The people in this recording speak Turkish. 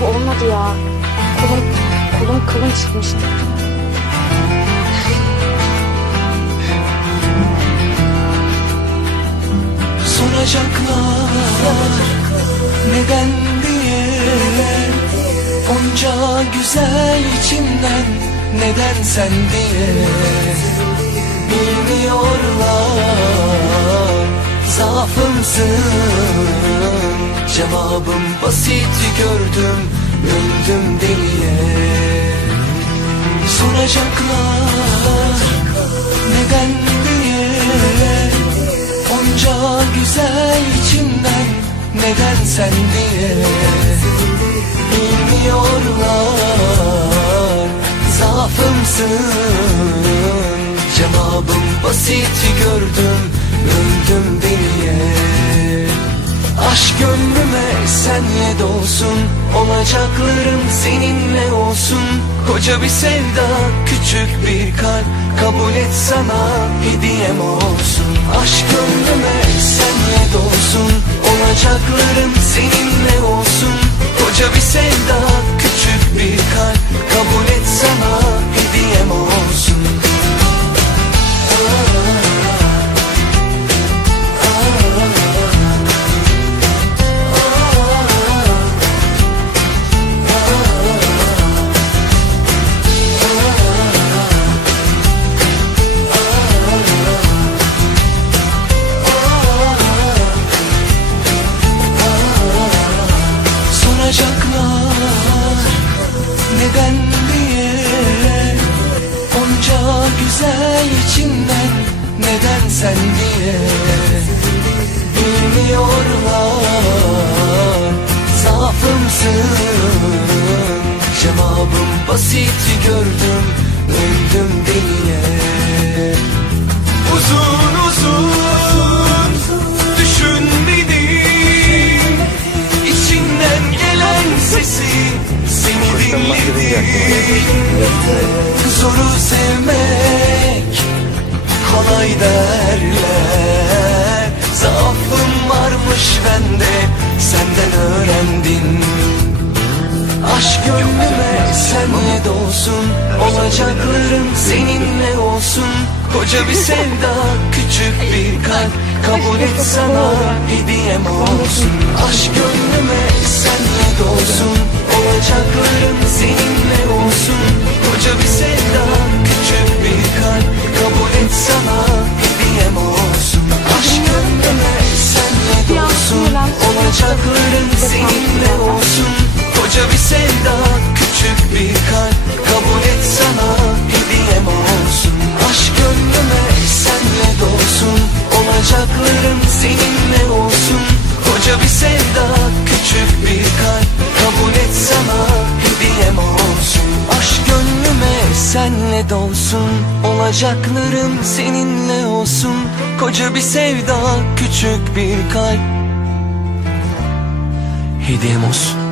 bu olmadı ya. Kolum, kolum kalın çıkmıştı. Soracaklar neden diye Onca güzel içimden neden sen diye Bilmiyorlar zaafımsın Cevabım basit gördüm öldüm deliye. Soracaklar neden diye. Onca güzel içimden neden sen diye. Bilmiyorlar zaafımsın. Cevabım basit gördüm öldüm deliye Aşk gönlüme sen ye dolsun Olacaklarım seninle olsun. Koca bir sevda küçük bir kalp Kabul et sana hediyem olsun. Aşk gönlüme sen ye dolsun Olacaklarım neden diye. Onca güzel içinden neden sen diye. Bilmiyorlar zaafımsın. Cevabım basit gördüm öldüm Zoru sevmek kolay derler. Zaafım varmış bende senden öğrendim. Aşk gönlüme senle dolsun Olacaklarım seninle olsun. Koca bir sevda küçük bir kalp Kabul et sana hediyem olsun. Aşk gönlüme senle dolsun Olacaklarım seninle olsun. Koca bir sevda küçük bir kalp. Kabul et sana hediyem olsun. Aşk gönlüme senle dolsun. Olacaklarım seninle olsun. Koca bir sevda küçük bir kalp. Kabul et sana hediyem olsun. Aşk gönlüme senle dolsun. Olacaklarım seninle olsun. Koca bir sevda küçük bir sana hediyem olsun. Aşk gönlüme senle dolsun. Olacaklarım seninle olsun. Koca bir sevda küçük bir kalp. Hediyem olsun